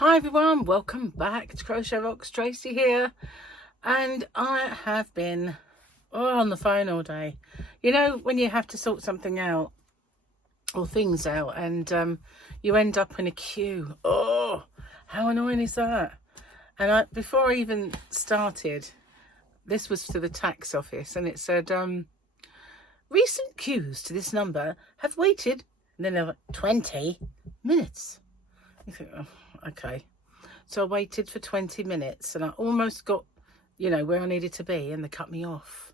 Hi everyone, welcome back to Crochet Rocks. Tracy here, and I have been on the phone all day. You know, when you have to sort something out or things out and you end up in a queue. Oh, how annoying is that? And before I even started, this was to the tax office, and it said recent queues to this number have waited, and then there were 20 minutes. You think, oh, okay. So I waited for 20 minutes and I almost got, where I needed to be, and they cut me off.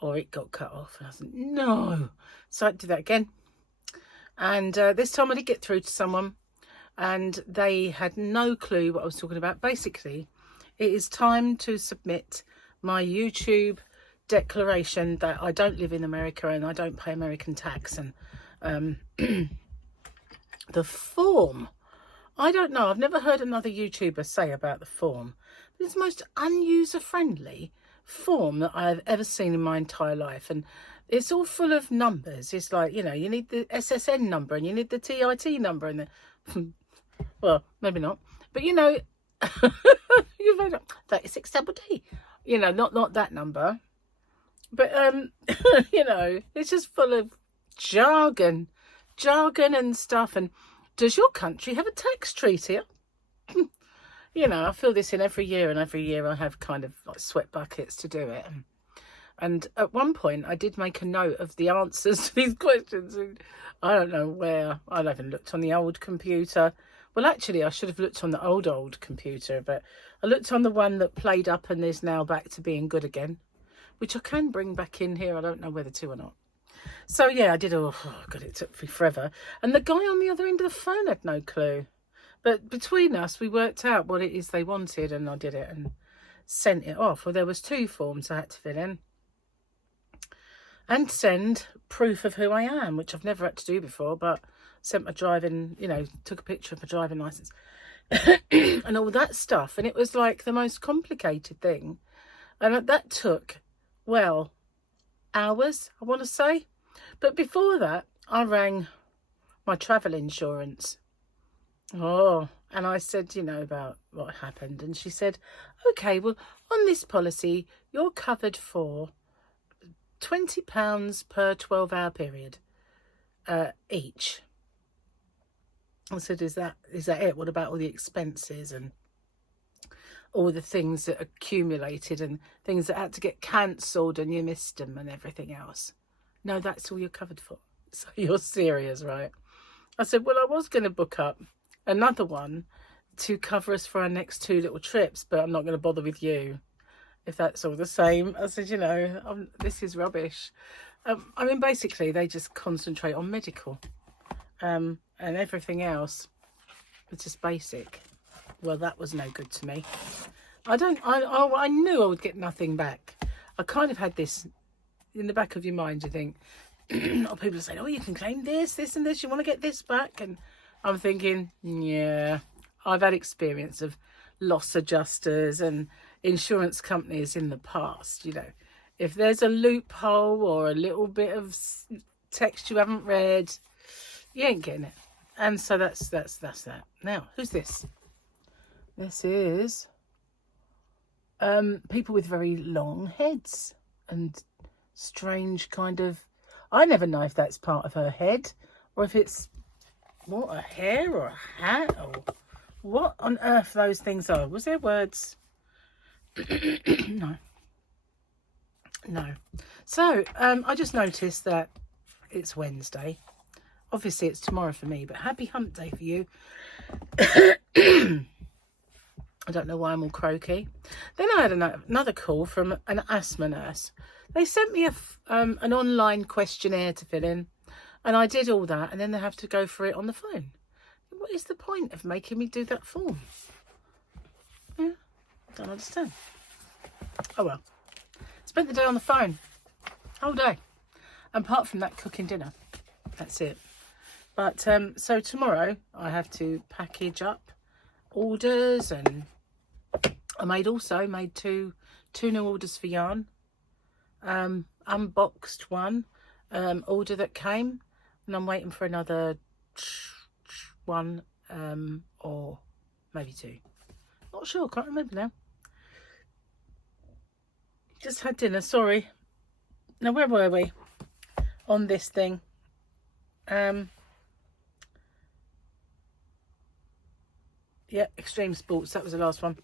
Or it got cut off. And I was like, no. So I did that again. And this time I did get through to someone, and they had no clue what I was talking about. Basically, it is time to submit my YouTube declaration that I don't live in America and I don't pay American tax. And the form, I don't know, I've never heard another YouTuber say about the form. It's the most unuser-friendly form that I've ever seen in my entire life. And it's all full of numbers. It's like, you need the SSN number and you need the TIT number and the, well, maybe not. But, you've heard 36 double D. Not that number. But, it's just full of jargon and stuff. And does your country have a tax treaty? I feel this in every year, and every year I have kind of like sweat buckets to do it. And at one point I did make a note of the answers to these questions, and I don't know where. I haven't looked on the old computer. Well, actually I should have looked on the old computer, but I looked on the one that played up and is now back to being good again, which I can bring back in here. I don't know whether to or not. So yeah, I did. Oh God, it took me forever. And the guy on the other end of the phone had no clue. But between us, we worked out what it is they wanted, and I did it and sent it off. Well, there was 2 forms I had to fill in and send proof of who I am, which I've never had to do before. But sent my driving, took a picture of my driving license and all that stuff. And it was like the most complicated thing, and that took, well, hours, I want to say. But before that, I rang my travel insurance. Oh, and I said, about what happened. And she said, okay, well, on this policy, you're covered for £20 per 12-hour period each. I said, is that it? What about all the expenses and all the things that accumulated and things that had to get cancelled and you missed them and everything else? No, that's all you're covered for. So you're serious, right? I said, well, I was going to book up another one to cover us for our next 2 little trips, but I'm not going to bother with you if that's all the same. I said, this is rubbish. Basically, they just concentrate on medical and everything else. It's just basic. Well, that was no good to me. I knew I would get nothing back. I kind of had this in the back of your mind. You think, people are saying, oh, you can claim this and this, you want to get this back. And I'm thinking, yeah, I've had experience of loss adjusters and insurance companies in the past. If there's a loophole or a little bit of text you haven't read, you ain't getting it. And so that's that. Now, who's this? This is people with very long heads and strange kind of, I never know if that's part of her head or if it's what, a hair or a hat or what on earth those things are. Was there words? No. So I just noticed that it's Wednesday. Obviously it's tomorrow for me, but happy hump day for you. I don't know why I'm all croaky. Then I had another call from an asthma nurse. They sent me an online questionnaire to fill in, and I did all that, and then they have to go for it on the phone. What is the point of making me do that form? Yeah, I don't understand. Oh well. Spent the day on the phone. Whole day. Apart from that, cooking dinner. That's it. But so tomorrow I have to package up orders, and I made 2 new orders for yarn. Unboxed one order that came, and I'm waiting for another one or maybe 2. Not sure, can't remember now. Just had dinner, sorry. Now, where were we on this thing? Yeah, Extreme Sports, that was the last one.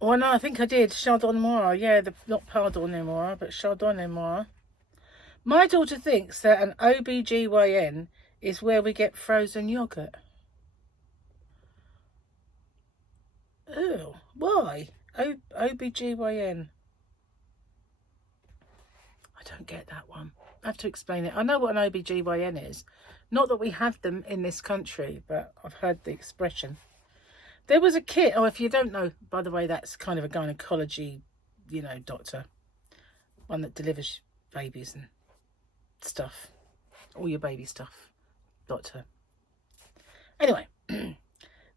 Oh, no, I think I did. Chardon Noir, yeah, not Pardon Noir, but Chardon Noir. My daughter thinks that an OBGYN is where we get frozen yoghurt. Oh, why? OBGYN. I don't get that one. I have to explain it. I know what an OBGYN is. Not that we have them in this country, but I've heard the expression. There was a kit. Oh, if you don't know, by the way, that's kind of a gynecology, you know, doctor. One that delivers babies and stuff. All your baby stuff. Doctor. Anyway,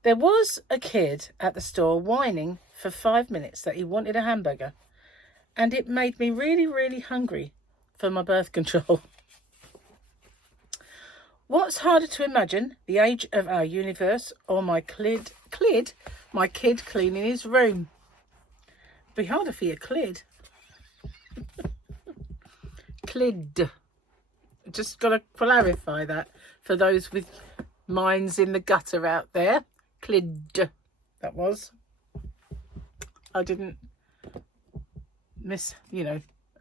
there was a kid at the store whining for 5 minutes that he wanted a hamburger. And it made me really, really hungry for my birth control. What's harder to imagine, the age of our universe or my kid cleaning his room? It'd be harder for your clid. Clid. Just got to clarify that for those with minds in the gutter out there. Clid. That was. I didn't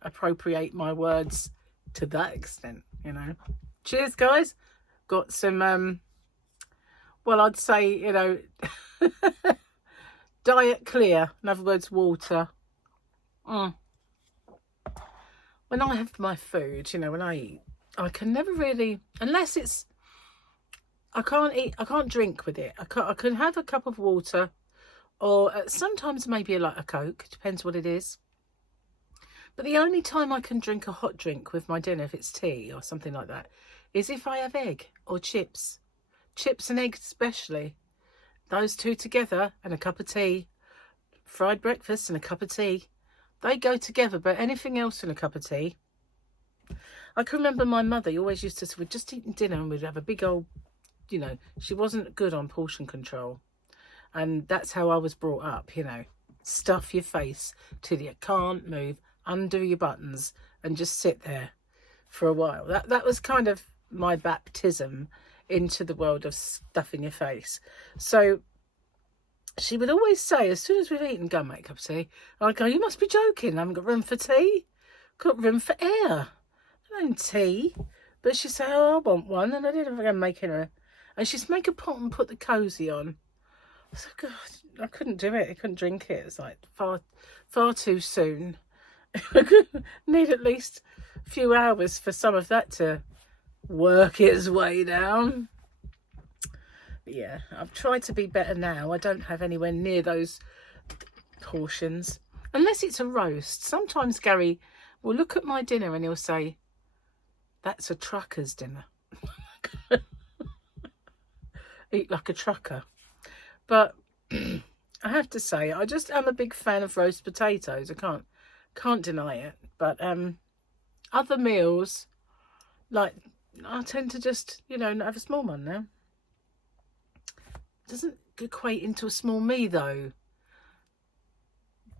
appropriate my words to that extent, you know. Cheers, guys. Got some, well, I'd say, you know, diet clear. In other words, water. When I have my food, you know, when I eat, I can never really, unless it's, I can't drink with it. I can have a cup of water, or sometimes maybe like a Coke, depends what it is. But the only time I can drink a hot drink with my dinner, if it's tea or something like that, is if I have egg or chips. Chips and eggs especially. Those two together and a cup of tea. Fried breakfast and a cup of tea. They go together, but anything else in a cup of tea. I can remember my mother always used to, we'd just eating dinner and we'd have a big old, you know, she wasn't good on portion control. And that's how I was brought up, you know. Stuff your face till you can't move. Undo your buttons and just sit there for a while. That was kind of my baptism into the world of stuffing your face. So she would always say, as soon as we've eaten, go make a cup of tea. I'd go, you must be joking. I haven't got room for tea. Got room for air. I don't tea. But she'd say, oh, I want one. And I didn't ever go making her. And she'd make a pot and put the cosy on. I said, God, I couldn't do it. I couldn't drink it. It's like far too soon. I need at least a few hours for some of that to work its way down. But yeah, I've tried to be better now. I don't have anywhere near those portions. Unless it's a roast. Sometimes Gary will look at my dinner and he'll say, that's a trucker's dinner. Eat like a trucker. But I have to say, I just am a big fan of roast potatoes. I can't deny it. But other meals, like, I tend to just, you know, not have a small one now. Doesn't equate into a small me, though.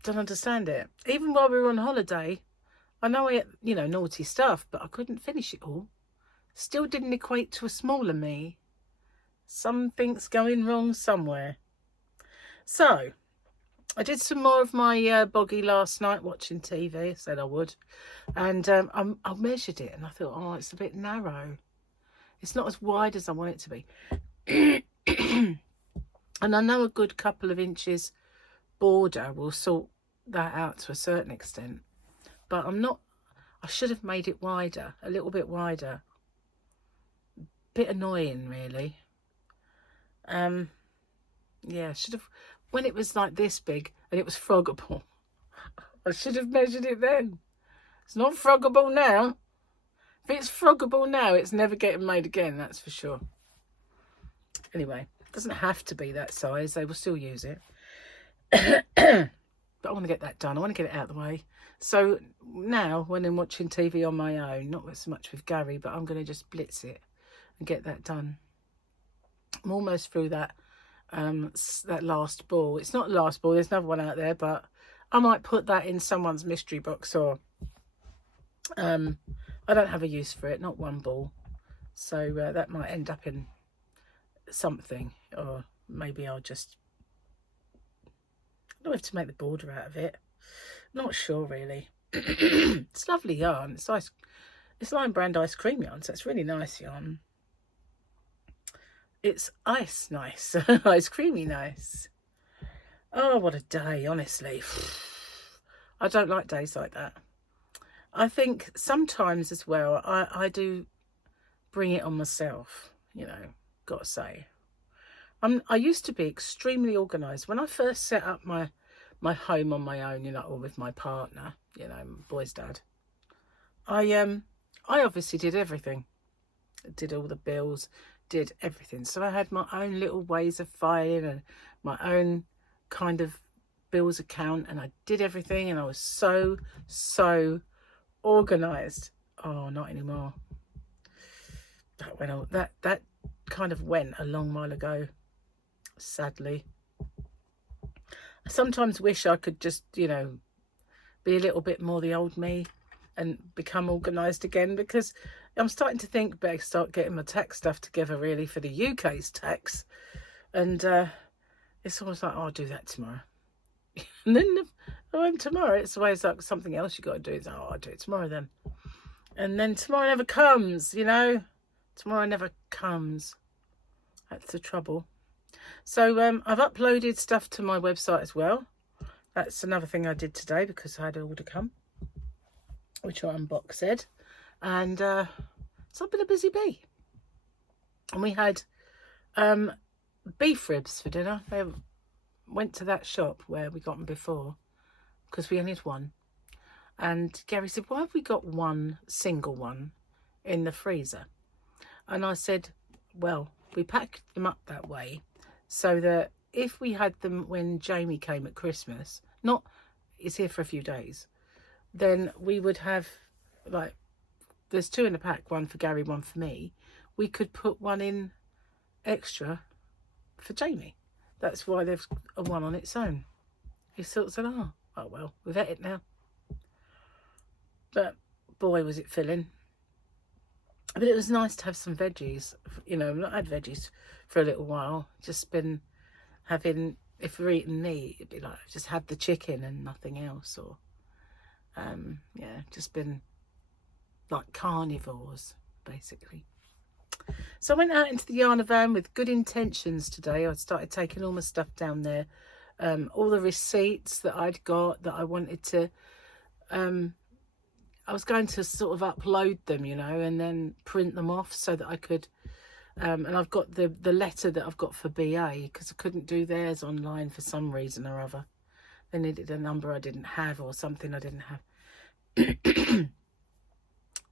Don't understand it. Even while we were on holiday, I know I ate, you know, naughty stuff, but I couldn't finish it all. Still didn't equate to a smaller me. Something's going wrong somewhere. So, I did some more of my boggy last night watching TV. I said I would. And I measured it and I thought, oh, it's a bit narrow. It's not as wide as I want it to be. And I know a good couple of inches border will sort that out to a certain extent. But I should have made it wider, a little bit wider. Bit annoying, really. Yeah, should have, when it was like this big and it was froggable, I should have measured it then. It's not froggable now. If it's froggable now, it's never getting made again, that's for sure. Anyway, it doesn't have to be that size. They will still use it. But I want to get that done. I want to get it out of the way. So now, when I'm watching TV on my own, not so much with Gary, but I'm going to just blitz it and get that done. I'm almost through that that last ball. It's not the last ball, there's another one out there, but I might put that in someone's mystery box, or I don't have a use for it, not one ball, so that might end up in something, or maybe I'll just, I don't have to make the border out of it, not sure really. It's lovely yarn, it's nice, it's Lion Brand ice cream yarn, so it's really nice yarn. It's ice nice, ice creamy nice. Oh, what a day, honestly. I don't like days like that. I think sometimes as well, I do bring it on myself, you know, gotta say. I used to be extremely organised. When I first set up my home on my own, you know, or with my partner, you know, my boy's dad, I obviously did everything. Did all the bills, did everything. So I had my own little ways of filing and my own kind of bills account, and I did everything, and I was so organised. Oh, not anymore. That went on, that kind of went a long while ago, sadly. I sometimes wish I could just, you know, be a little bit more the old me and become organised again, because I'm starting to think better start getting my tax stuff together really for the UK's tax, and it's always like, oh, I'll do that tomorrow. And then tomorrow it's always like something else you got to do. It's like, oh, I'll do it tomorrow then. And then tomorrow never comes, you know. Tomorrow never comes. That's the trouble. So I've uploaded stuff to my website as well. That's another thing I did today because I had an order come, which I unboxed. And so I've been a busy bee. And we had beef ribs for dinner. They went to that shop where we got them before because we only had one. And Gary said, why have we got one single one in the freezer? And I said, well, we packed them up that way so that if we had them when Jamie came at Christmas, he's here for a few days, then we would have, like, there's 2 in a pack, one for Gary, one for me. We could put one in extra for Jamie. That's why there's a one on its own. He sort of said, oh well, we've ate it now. But boy, was it filling. But it was nice to have some veggies. You know, I've not had veggies for a little while. Just been having, if we're eating meat, it'd be like, just have the chicken and nothing else. Or, yeah, just been like carnivores, basically. So I went out into the yarn van with good intentions today. I started taking all my stuff down there. All the receipts that I'd got that I wanted to, I was going to sort of upload them, you know, and then print them off so that I could, and I've got the letter that I've got for BA because I couldn't do theirs online for some reason or other. They needed a number I didn't have or something I didn't have.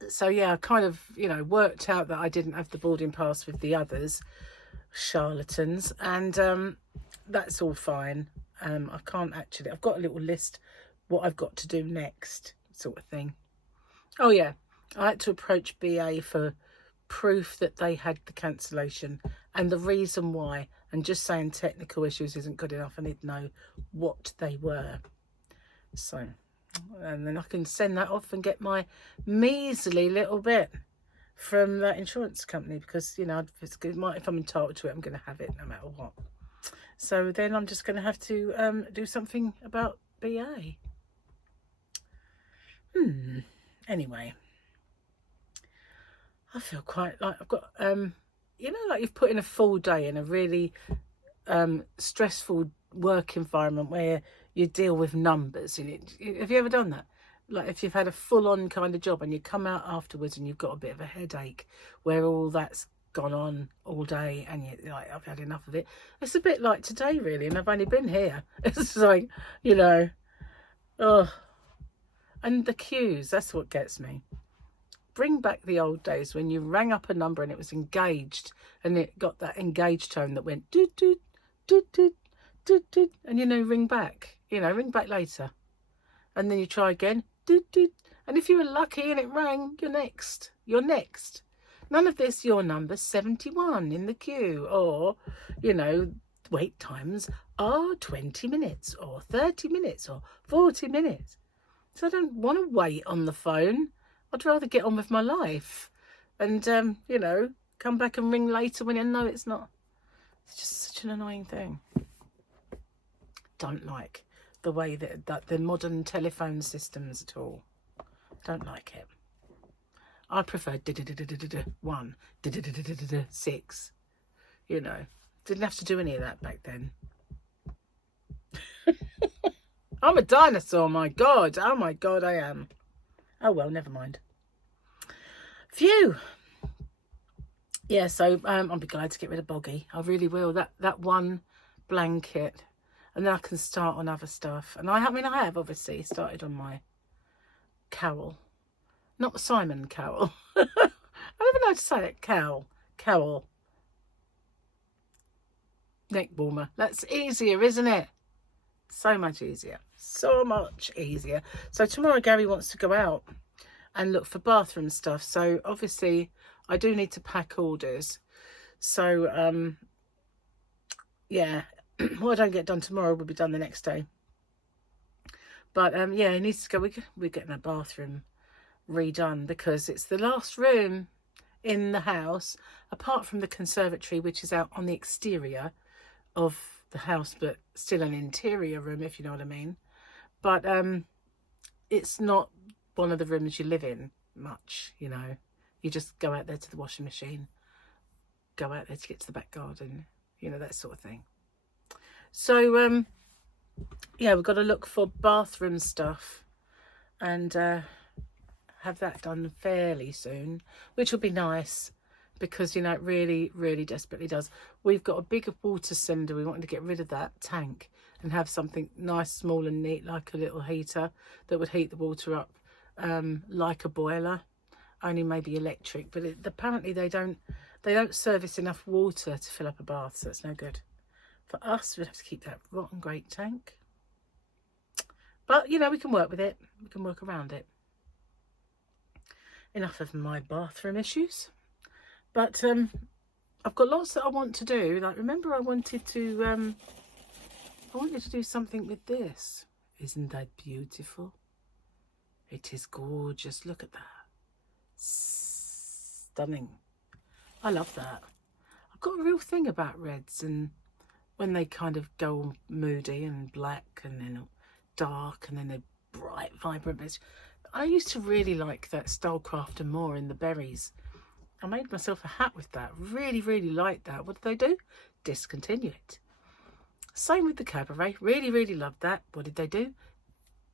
So yeah, I kind of, you know, worked out that I didn't have the boarding pass with the others, charlatans, and that's all fine. I can't actually, I've got a little list what I've got to do next, sort of thing. Oh yeah, I had to approach BA for proof that they had the cancellation and the reason why, and just saying technical issues isn't good enough. I need to know what they were. So, and then I can send that off and get my measly little bit from that insurance company, because, you know, if I'm entitled to it, I'm going to have it no matter what. So then I'm just going to have to do something about BA. Anyway, I feel quite like I've got, you know, like you've put in a full day in a really stressful work environment where you deal with numbers. Have you ever done that? Like if you've had a full-on kind of job and you come out afterwards and you've got a bit of a headache where all that's gone on all day and you're like, I've had enough of it. It's a bit like today really, and I've only been here. It's like, you know, oh. And the cues, that's what gets me. Bring back the old days when you rang up a number and it was engaged and it got that engaged tone that went doot doot doot doot doot doot, and, you know, ring back, you know, ring back later, and then you try again, doot doot, and if you were lucky and it rang, you're next. None of this, your number 71 in the queue, or, you know, wait times are 20 minutes or 30 minutes or 40 minutes. So I don't want to wait on the phone. I'd rather get on with my life and, you know, come back and ring later when I know it's not. It's just such an annoying thing. Don't like the way that the modern telephone systems at all. Don't like it. I prefer 1, 6. You know, didn't have to do any of that back then. I'm a dinosaur, my God. Oh my God, I am. Oh well, never mind. Phew. Yeah, so I'll be glad to get rid of Boggy. I really will. That one blanket, and then I can start on other stuff. And I mean, I have obviously started on my cowl, not Simon Cowell. I don't even know how to say it. Cowl. Neck warmer. That's easier, isn't it? So much easier. So much easier. So tomorrow Gary wants to go out and look for bathroom stuff. So obviously I do need to pack orders. So yeah, what I don't get done tomorrow will be done the next day. But yeah, he needs to go. We're getting a bathroom redone because it's the last room in the house, apart from the conservatory, which is out on the exterior of the house, but still an interior room, if you know what I mean. But it's not one of the rooms you live in much, you know. You just go out there to the washing machine, go out there to get to the back garden, you know, that sort of thing. So yeah, we've got to look for bathroom stuff and have that done fairly soon, which will be nice because, you know, it really, really desperately does. We've got a bigger water cylinder. We wanted to get rid of that tank and have something nice, small and neat, like a little heater that would heat the water up like a boiler, only maybe electric. But apparently they don't service enough water to fill up a bath, so it's no good. For us, we'd have to keep that rotten great tank. But, you know, we can work with it. We can work around it. Enough of my bathroom issues. But I've got lots that I want to do. Like, remember I wanted to do something with this. Isn't that beautiful? It is gorgeous. Look at that. Stunning. I love that. I've got a real thing about reds, and when they kind of go moody and black and then dark and then they're bright, vibrant bits. I used to really like that Stylecrafter more in the berries. I made myself a hat with that. Really, really liked that. What did they do? Discontinue it. Same with the Cabaret. Really, really loved that. What did they do?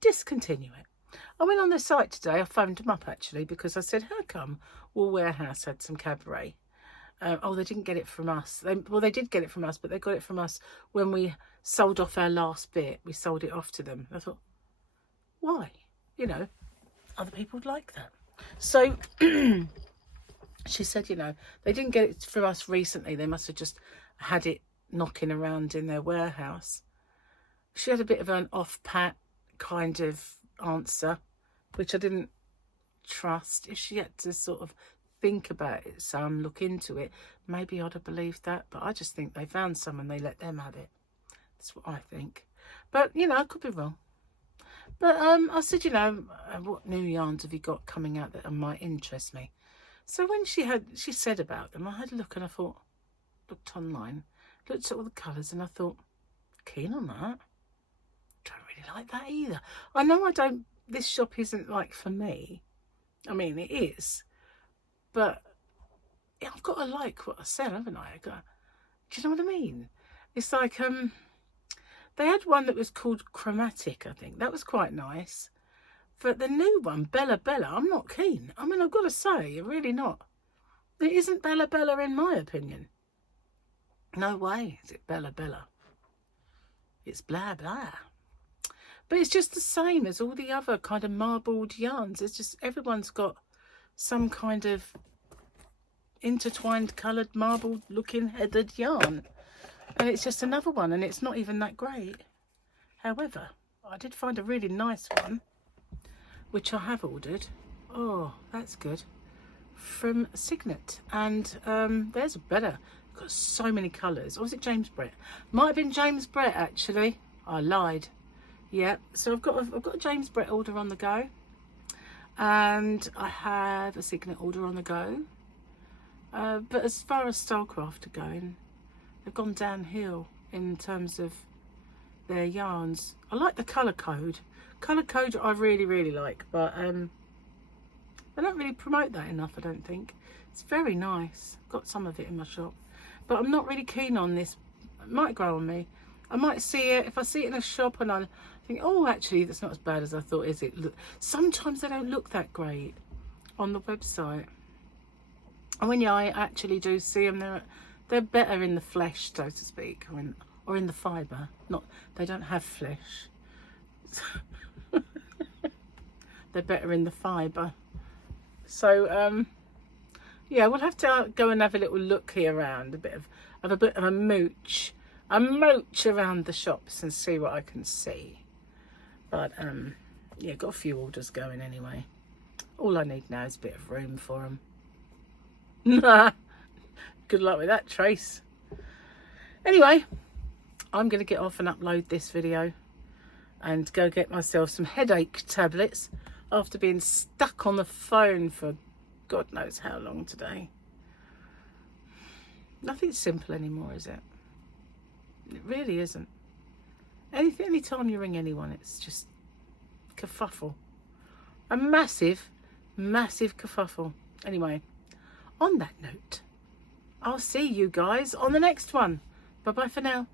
Discontinue it. I went on their site today. I phoned them up actually because I said, how come Wool Warehouse had some Cabaret? Oh, they didn't get it from us. Well, they did get it from us, but they got it from us when we sold off our last bit. We sold it off to them. I thought, why? You know, other people would like that. So she said, you know, they didn't get it from us recently. They must have just had it knocking around in their warehouse. She had a bit of an off-pat kind of answer, which I didn't trust. If she had to sort of think about it, some look into it, maybe I'd have believed that. But I just think they found some and they let them have it. That's what I think. But, you know, I could be wrong. But I said, you know, what new yarns have you got coming out that might interest me? So when she said about them, I had a look and I thought, looked online, looked at all the colours and I thought, keen on that. Don't really like that either. I know this shop isn't like for me. I mean, it is. But yeah, I've got to like what I sell, haven't I? Do you know what I mean? It's like, they had one that was called Chromatic, I think. That was quite nice. But the new one, Bella Bella, I'm not keen. I mean, I've got to say, really not. It isn't Bella Bella in my opinion. No way is it Bella Bella. It's blah blah. But it's just the same as all the other kind of marbled yarns. It's just everyone's got some kind of intertwined coloured marbled looking headed yarn. And it's just another one, and it's not even that great. However, I did find a really nice one, which I have ordered. Oh, that's good. From Signet. And there's a better. Got so many colours. Or was it James Brett? Might have been James Brett actually. I lied. Yeah, so I've got a James Brett order on the go, and I have a Signet order on the go. But as far as Stylecraft are going, they've gone downhill in terms of their yarns. I like the colour code. Colour code I really like, but they don't really promote that enough, I don't think. It's very nice. Got some of it in my shop, but I'm not really keen on this. It might grow on me. I might see it, if I see it in a shop and I think, oh, actually, that's not as bad as I thought, is it? Look, sometimes they don't look that great on the website. And when I actually do see them, they're better in the flesh, so to speak, or in the fibre. Not, they don't have flesh. They're better in the fibre. So, yeah, we'll have to go and have a little look here around, a bit of a mooch around the shops and see what I can see. But yeah, got a few orders going anyway. All I need now is a bit of room for them. Good luck with that, Trace. Anyway, I'm going to get off and upload this video and go get myself some headache tablets after being stuck on the phone for God knows how long today. Nothing's simple anymore, is it? It really isn't. Any time you ring anyone, it's just kerfuffle. A massive kerfuffle. Anyway, on that note, I'll see you guys on the next one. Bye bye for now.